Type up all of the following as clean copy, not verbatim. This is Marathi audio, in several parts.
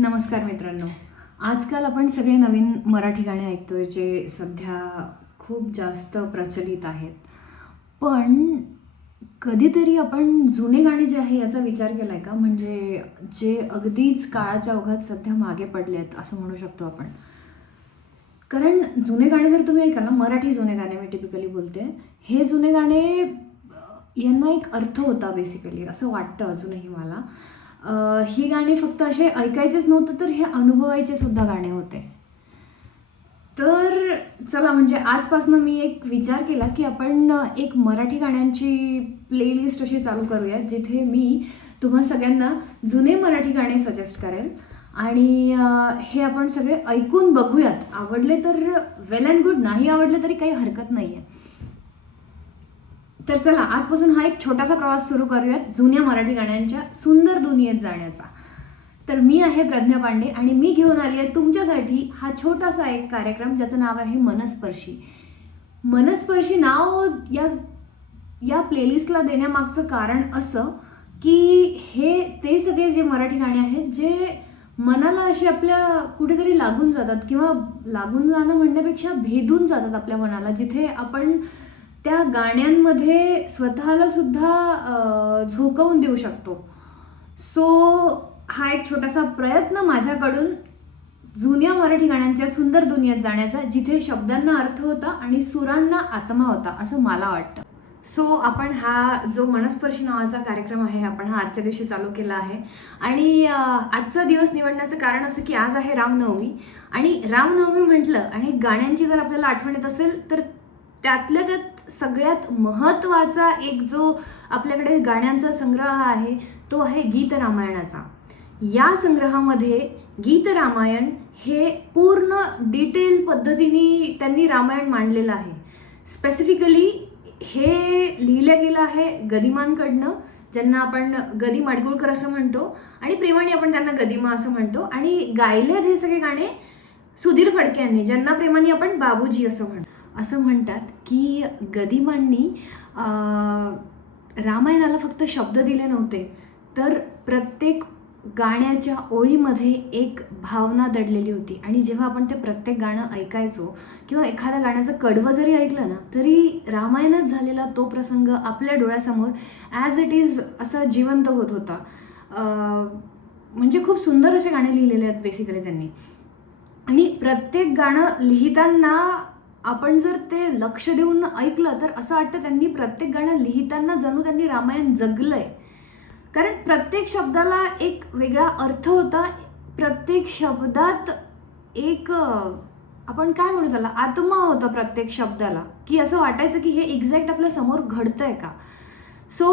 नमस्कार मित्रांनो. आजकाल आपण सगळे नवीन मराठी गाणे ऐकतोय जे सध्या खूप जास्त प्रचलित आहेत. पण कधीतरी आपण जुने गाणे जे आहे याचा विचार केला आहे का? म्हणजे जे अगदीच काळाच्या ओघात सध्या मागे पडले आहेत असं म्हणू शकतो आपण. कारण जुने गाणे जर तुम्ही ऐकाल ना, मराठी जुने गाणे मी टिपिकली बोलते. हे जुने गाणे यांना एक अर्थ होता बेसिकली असं वाटतं अजूनही मला. ही गाणी फक्त असे ऐकायचेच नव्हतं तर हे अनुभवायचे सुद्धा गाणे होते. तर चला म्हणजे आजपासनं मी एक विचार केला की आपण एक मराठी गाण्यांची प्लेलिस्ट अशी चालू करूया जिथे मी तुम्हा सगळ्यांना जुने मराठी गाणे सजेस्ट करेल आणि हे आपण सगळे ऐकून बघूयात. आवडले तर वेल अँड गुड, नाही आवडले तरी काही हरकत नाही आहे. तर चला आजपासून हा एक छोटासा प्रवास सुरू करूयात जुन्या मराठी गाण्यांच्या सुंदर दुनियेत जाण्याचा. तर मी आहे प्रज्ञा पांडे आणि मी घेऊन आली आहे तुमच्यासाठी हा छोटासा एक कार्यक्रम ज्याचं नाव आहे मनस्पर्शी. मनस्पर्शी नाव या प्लेलिस्टला देण्यामागचं कारण असं की हे ते सगळे जे मराठी गाणे आहेत जे मनाला अशी आपल्या कुठेतरी लागून जातात किंवा लागून जाणं म्हणण्यापेक्षा भेदून जातात आपल्या मनाला, जिथे आपण त्या गाण्यांमध्ये स्वतःला सुद्धा झोकवून देऊ शकतो. सो हा एक छोटासा प्रयत्न माझ्याकडून जुन्या मराठी गाण्यांच्या सुंदर दुनियेत जाण्याचा, जिथे शब्दांना अर्थ होता आणि सुरांना आत्मा होता असं मला वाटतं. सो आपण हा जो मनस्पर्शी नावाचा कार्यक्रम आहे आपण हा आजच्या दिवशी चालू केला आहे. आणि आजचा दिवस निवडण्याचं कारण असं की आज आहे रामनवमी. आणि रामनवमी म्हटलं आणि गाण्यांची जर आपल्याला आठवण येत असेल तर त्यातल्या त्यात सगळ्यात महत्त्वाचा एक जो आपल्याकडे गाण्यांचा संग्रह आहे तो आहे गीत रामायणाचा. या संग्रहामध्ये गीत रामायण हे पूर्ण डिटेल पद्धतीने त्यांनी रामायण मांडलेलं आहे. स्पेसिफिकली हे लिहिलं गेलं आहे गदिमांकडनं, ज्यांना आपण गदी माडगुळकर असं म्हणतो आणि प्रेमाने आपण त्यांना गदिमा असं म्हणतो. आणि गायलेत हे सगळे गाणे सुधीर फडके यांनी, ज्यांना प्रेमाने आपण बाबूजी असं म्हणतो. असं म्हणतात की गदिमांनी रामायणाला फक्त शब्द दिले नव्हते तर प्रत्येक गाण्याच्या ओळीमध्ये एक भावना दडलेली होती. आणि जेव्हा आपण ते प्रत्येक गाणं ऐकायचो किंवा एखाद्या गाण्याचं कडवं जरी ऐकलं ना तरी रामायणात झालेला तो प्रसंग आपल्या डोळ्यासमोर ॲज इट इज असं जिवंत होत होता. म्हणजे खूप सुंदर असे गाणे लिहिलेले आहेत बेसिकली त्यांनी. आणि प्रत्येक गाणं लिहिताना आपण जर ते लक्ष देऊन ऐकलं तर असं वाटतं त्यांनी प्रत्येक गाणं लिहिताना जणू त्यांनी रामायण जगलंय. कारण प्रत्येक शब्दाला एक वेगळा अर्थ होता. प्रत्येक शब्दात एक आपण काय म्हणू त्याला आत्मा होता प्रत्येक शब्दाला, की असं वाटायचं की हे एक्झॅक्ट आपल्या समोर घडतंय का. सो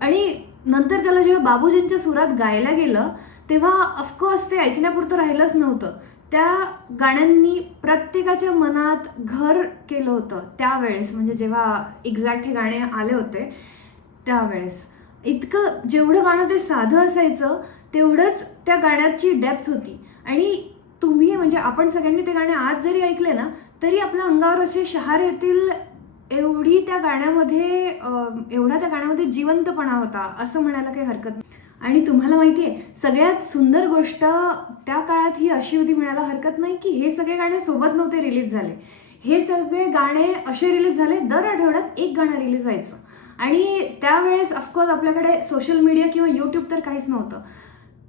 आणि नंतर त्याला जेव्हा बाबूजींच्या सुरात गायला गेलं तेव्हा ऑफकोर्स ते ऐकण्यापुरतं राहिलंच नव्हतं. त्या गाण्यांनी प्रत्येकाच्या मनात घर केलं होतं त्यावेळेस. म्हणजे जेव्हा एक्झॅक्ट हे गाणे आले होते त्यावेळेस इतकं जेवढं गाणं ते साधं असायचं तेवढंच त्या गाण्याची डेप्थ होती. आणि तुम्ही म्हणजे आपण सगळ्यांनी ते गाणे आज जरी ऐकले ना तरी आपल्या अंगावर असे शहार येतील एवढी त्या गाण्यामध्ये एवढा त्या गाण्यामध्ये जिवंतपणा होता असं म्हणायला काही हरकत नाही. आणि तुम्हाला माहिती आहे सगळ्यात सुंदर गोष्ट त्या काळात ही अशी होती म्हणायला हरकत नाही की हे सगळे गाणे सोबत नव्हते रिलीज झाले. हे सगळे गाणे असे रिलीज झाले दर आठवड्यात एक गाणं रिलीज व्हायचं. आणि त्यावेळेस ऑफकोर्स आपल्याकडे सोशल मीडिया किंवा यूट्यूब तर काहीच नव्हतं.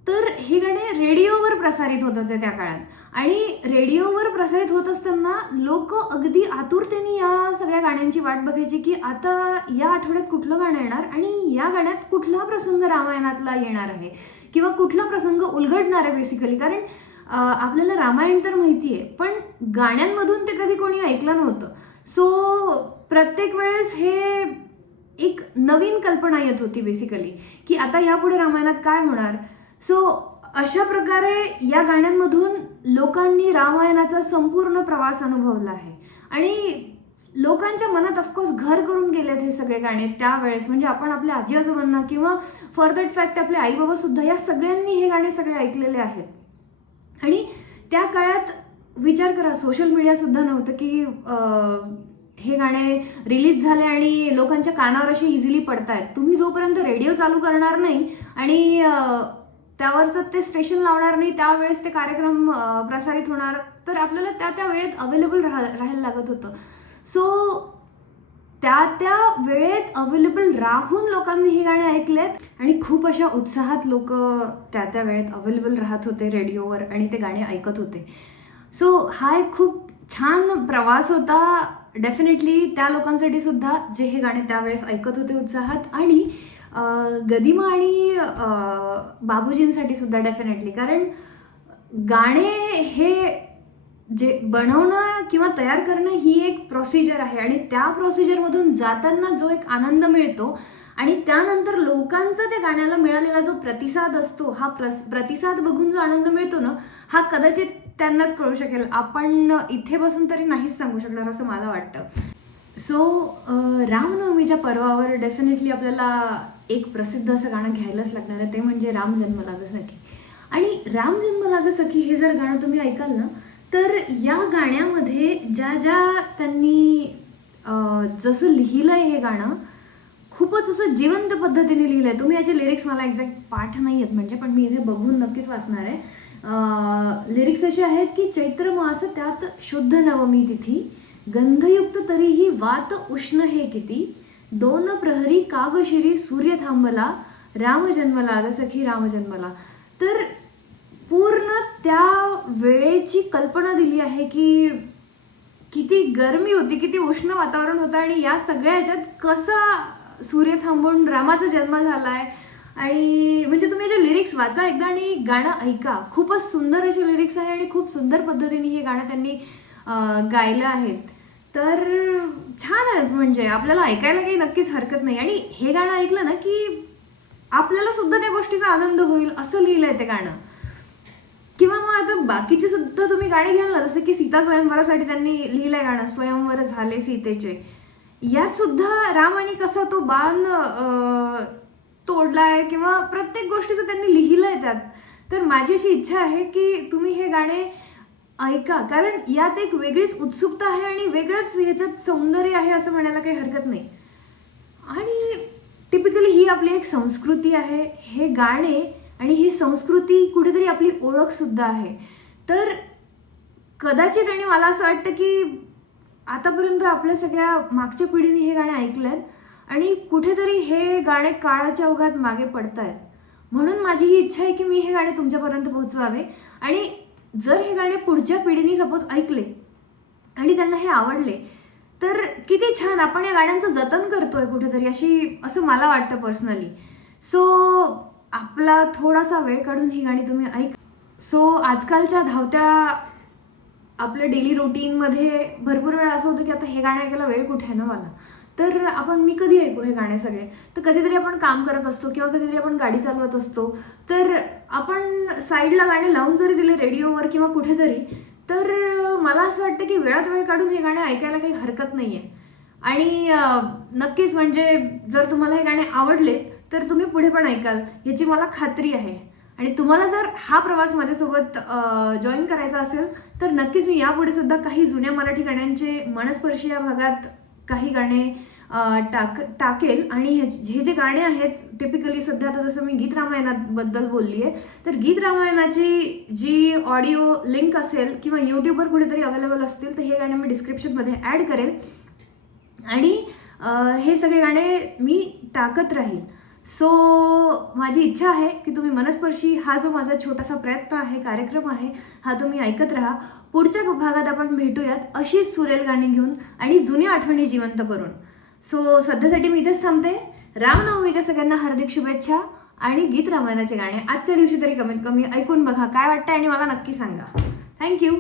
तर हे गाणे रेडिओवर प्रसारित होत होते त्या काळात. आणि रेडिओवर प्रसारित होत असताना लोक अगदी आतुरतेने या सगळ्या गाण्यांची वाट बघायची की आता या आठवड्यात कुठलं गाणं येणार आणि या गाण्यात कुठला प्रसंग रामायणातला येणार आहे किंवा कुठला प्रसंग उलगडणार आहे बेसिकली. कारण आपल्याला रामायण तर माहिती आहे पण गाण्यांमधून ते कधी कोणी ऐकलं नव्हतं. सो प्रत्येक वेळेस हे एक नवीन कल्पना येत होती बेसिकली की आता यापुढे रामायणात काय होणार. सो अशा प्रकारे या गाण्यांमधून लोकांनी रामायणाचा संपूर्ण प्रवास अनुभवला आहे. आणि लोकांच्या मनात ऑफकोर्स घर करून गेलेत हे सगळे गाणे त्यावेळेस. म्हणजे आपण आपल्या आजी आजोबांना किंवा फॉर दॅट फॅक्ट आपले आई बाबा सुद्धा या सगळ्यांनी हे गाणे सगळे ऐकलेले आहेत. आणि त्या काळात विचार करा सोशल मीडिया सुद्धा नव्हतं की हे गाणे रिलीज झाले आणि लोकांच्या कानावर असे इझिली पडतायत. तुम्ही जोपर्यंत रेडिओ चालू करणार नाही आणि त्यावरचं ते स्टेशन लावणार नाही, त्यावेळेस ते कार्यक्रम प्रसारित होणार, तर आपल्याला त्या वेळेत अवेलेबल राहायला लागत होतं. सो त्या वेळेत अवेलेबल राहून लोकांनी हे गाणे ऐकलेत आणि खूप अशा उत्साहात लोक त्या वेळेत अवेलेबल राहत होते रेडिओवर आणि ते गाणे ऐकत होते. सो हा एक खूप छान प्रवास होता डेफिनेटली त्या लोकांसाठी सुद्धा जे हे गाणे त्यावेळेस ऐकत होते उत्साहात, आणि गदिमा आणि बाबूजींसाठी सुद्धा डेफिनेटली. कारण गाणे हे जे बनवणं किंवा तयार करणं ही एक प्रोसिजर आहे आणि त्या प्रोसिजरमधून जाताना जो एक आनंद मिळतो आणि त्यानंतर लोकांचा त्या गाण्याला मिळालेला जो प्रतिसाद असतो, हा प्रतिसाद बघून जो आनंद मिळतो ना, हा कदाचित त्यांनाच कळू शकेल. आपण इथे बसून तरी नाहीच सांगू शकणार असं मला वाटतं. सो रामनवमीच्या पर्वावर डेफिनेटली आपल्याला एक प्रसिद्ध असं गाणं घ्यायलाच लागणार आहे, ते म्हणजे राम जन्म लाग सखी. आणि राम जन्म लाग सखी हे जर गाणं तुम्ही ऐकाल ना, तर या गाण्यामध्ये ज्या त्यांनी जसं लिहिलं आहे हे गाणं, खूपच असं जिवंत पद्धतीने लिहिलं आहे. तुम्ही याचे लिरिक्स मला एक्झॅक्ट पाठ नाही आहेत म्हणजे, पण मी इथे बघून नक्कीच वाचणार आहे. लिरिक्स असे आहेत की चैत्र मास त्यात शुद्ध नवमी तिथी, गंधयुक्त तरीही वात उष्ण हे किती, दोन प्रहरी कागशिरी सूर्य थांबला, राम जन्म लाग सखी राम जन्मला. तर पूर्ण त्या वेळेची कल्पना दिली आहे की किती गरमी होती, किती उष्ण वातावरण होतं आणि या सगळ्या ह्याच्यात कसा सूर्य थांबून रामाचा जन्म झाला आहे. आणि म्हणजे तुम्ही याचे लिरिक्स वाचा एकदा आणि गाणं ऐका. खूपच सुंदर असे लिरिक्स आहे आणि खूप सुंदर पद्धतीने हे गाणं त्यांनी गायलं आहेत. तर छान आहे, म्हणजे आपल्याला ऐकायला काही नक्कीच हरकत नाही. आणि हे गाणं ऐकलं ना की आपल्याला सुद्धा त्या गोष्टीचा आनंद होईल असं लिहिलं आहे ते गाणं. किंवा मग आता बाकीचे सुद्धा तुम्ही गाणी घ्याल ना, जसं की सीता स्वयंवरासाठी त्यांनी लिहिलंय गाणं, स्वयंवर झाले सीतेचे. यात सुद्धा रामाने कसा तो बाण तोडलाय किंवा प्रत्येक गोष्टीचं त्यांनी लिहिलंय त्यात. तर माझी अशी इच्छा आहे की तुम्ही हे गाणे ऐका, कारण यात एक वेगळीच उत्सुकता आहे आणि वेगळंच ह्याच्यात सौंदर्य आहे असं म्हणायला काही हरकत नाही. आणि टिपिकली ही आपली एक संस्कृती आहे, हे गाणे आणि ही संस्कृती कुठेतरी आपली ओळखसुद्धा आहे. तर कदाचित, आणि मला असं वाटतं की आतापर्यंत आपल्या सगळ्या मागच्या पिढीने हे गाणे ऐकलं आहेत आणि कुठेतरी हे गाणे काळाच्या ओघात मागे पडत आहेत. म्हणून माझी ही इच्छा आहे की मी हे गाणे तुमच्यापर्यंत पोहोचवावे. आणि जर हे गाणे पुढच्या पिढीने सपोज ऐकले आणि त्यांना हे आवडले तर किती छान, आपण या गाण्यांचं जतन करतोय कुठेतरी असं मला वाटतं पर्सनली. सो आपला थोडासा वेळ काढून ही गाणी तुम्ही ऐक. सो आजकालच्या धावत्या आपल्या डेली रुटीनमध्ये भरपूर वेळा असं होतं की आता हे गाणं ऐकायला वेळ कुठे आहे ना मला, तर मी कधी ऐकू हे गाणे सगळे. तर कधीतरी आपण काम करत असतो किंवा कधीतरी आपण गाडी चालवत असतो, तर आपण साईडला गाणे लावून जरी दिले रेडिओवर किंवा कुठेतरी, तर मला असं वाटतं की वेळात वेळ काढून हे गाणे ऐकायला काही हरकत नाही आहे. आणि नक्कीच म्हणजे जर तुम्हाला हे गाणे आवडले तर तुम्ही पुढे पण ऐकाल याची मला खात्री आहे. आणि तुम्हाला जर हा प्रवास माझ्यासोबत जॉईन करायचा असेल तर नक्कीच मी यापुढे सुद्धा काही जुन्या मराठी गाण्यांचे मनस्पर्शी या भागात काही गाणे टाकेल. आणि हे जे गाणे आहेत टिपिकली सध्या, आता जसं मी गीत रामायणाबद्दल बोलली आहे, तर गीत रामायणाची जी ऑडिओ लिंक असेल किंवा यूट्यूबवर कुठेतरी अवेलेबल असतील तर हे गाणे मी डिस्क्रिप्शनमध्ये ॲड करेल आणि हे सगळे गाणे मी टाकत राहील. सो माझी इच्छा आहे की तुम्ही मनस्पर्शी हा जो माझा छोटासा प्रयत्न आहे, कार्यक्रम आहे, हा तुम्ही ऐकत राहा. पुढच्या भागात आपण भेटूयात अशीच सुरेल गाणी घेऊन आणि जुन्या आठवणी जिवंत करून. सो सध्यासाठी मी इथेच थांबते. रामनवमीच्या सगळ्यांना हार्दिक शुभेच्छा. आणि गीत रामायणाचे गाणे आजच्या दिवशी तरी कमीत कमी ऐकून बघा, काय वाटतं आणि मला नक्की सांगा. थँक्यू.